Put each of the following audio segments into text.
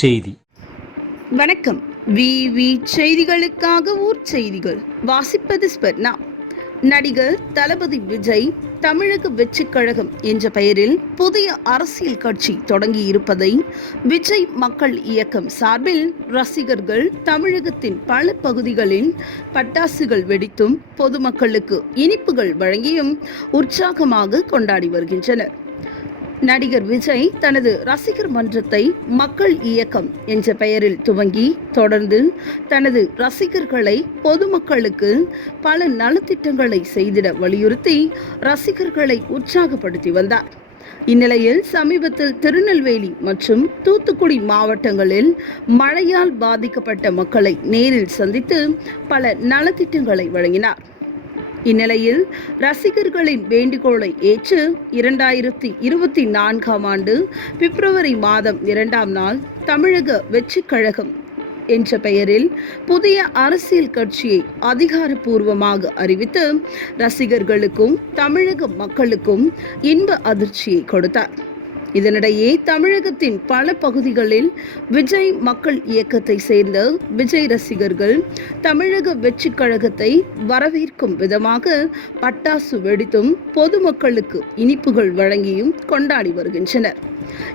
செய்தி. வணக்கம். விவி செய்திகளுக்காக ஊர் செய்திகள். வாசிப்பது ஸ்பர்ணா நடிகர் தளபதி விஜய் தமிழக வெற்றிக் கழகம் என்ற பெயரில் புதிய அரசியல் கட்சி தொடங்கி இருப்பதை விஜய் மக்கள் இயக்கம் சார்பில் ரசிகர்கள் தமிழகத்தின் பல பகுதிகளில் பட்டாசுகள் வெடித்தும் பொதுமக்களுக்கு இனிப்புகள் வழங்கியும் உற்சாகமாக கொண்டாடி வருகின்றனர். நடிகர் விஜய் தனது ரசிகர் மன்றத்தை மக்கள் இயக்கம் என்ற பெயரில் துவங்கி தொடர்ந்து தனது ரசிகர்களை பொதுமக்களுக்கு பல நலத்திட்டங்களை செய்திட வலியுறுத்தி ரசிகர்களை உற்சாகப்படுத்தி வந்தார். இந்நிலையில் சமீபத்தில் திருநெல்வேலி மற்றும் தூத்துக்குடி மாவட்டங்களில் மழையால் பாதிக்கப்பட்ட மக்களை நேரில் சந்தித்து பல நலத்திட்டங்களை வழங்கினார். இந்நிலையில் ரசிகர்களின் வேண்டுகோளை ஏற்று இரண்டாயிரத்தி இருபத்தி நான்காம் ஆண்டு பிப்ரவரி மாதம் இரண்டாம் நாள் தமிழக வெற்றி கழகம் என்ற பெயரில் புதிய அரசியல் கட்சியை அதிகாரப்பூர்வமாக அறிவித்து ரசிகர்களுக்கும் தமிழக மக்களுக்கும் இன்ப அதிர்ச்சியை கொடுத்தார். இதனிடையே தமிழகத்தின் பல பகுதிகளில் விஜய் மக்கள் இயக்கத்தை சேர்ந்த விஜய் ரசிகர்கள் தமிழக வெற்றிக் கழகத்தை வரவேற்கும் விதமாக பட்டாசு வெடித்தும் பொதுமக்களுக்கு இனிப்புகள் வழங்கியும் கொண்டாடி வருகின்றனர்.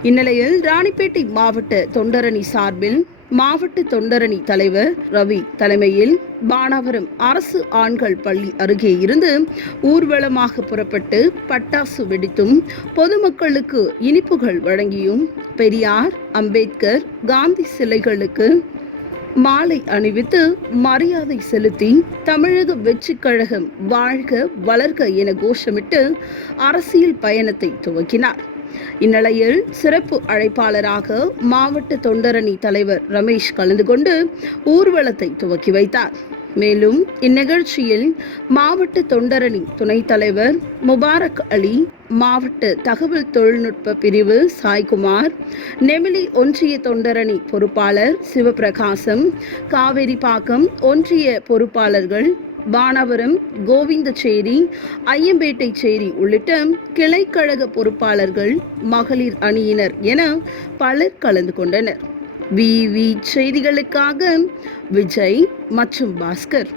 இந்நிலையில் ராணிப்பேட்டை மாவட்ட தொண்டரணி சார்பில் மாவட்ட தொண்டரணி தலைவர் ரவி தலைமையில் பானாவரம் அரசு ஆண்கள் பள்ளி அருகே இருந்து ஊர்வலமாக புறப்பட்டு பட்டாசு வெடித்தும் பொதுமக்களுக்கு இனிப்புகள் வழங்கியும் பெரியார் அம்பேத்கர் காந்தி சிலைகளுக்கு மாலை அணிவித்து மரியாதை செலுத்தி தமிழக வெற்றிக் கழகம் வாழ்க வளர்க என கோஷமிட்டு அரசியல் பயணத்தை துவக்கினார். இந்நிலையில் சிறப்பு அழைப்பாளராக மாவட்ட தொண்டரணி தலைவர் ரமேஷ் கலந்து கொண்டு ஊர்வலத்தை துவக்கி வைத்தார். மேலும் இந்நிகழ்ச்சியில் மாவட்ட தொண்டரணி துணைத் தலைவர் முபாரக் அலி மாவட்ட தகவல் தொழில்நுட்ப பிரிவு சாய்குமார் நெமிலி ஒன்றிய தொண்டரணி பொறுப்பாளர் சிவபிரகாசம் காவேரிப்பாக்கம் ஒன்றிய பொறுப்பாளர்கள் பானவரம் கோவிந்தச்சேரி ஐயம்பேட்டை சேரி உள்ளிட்ட கிளைக்கழக பொறுப்பாளர்கள் மகளிர் அணியினர் என பலர் கலந்து கொண்டனர். விவி செய்திகளுக்காக விஜய் மற்றும் பாஸ்கர்.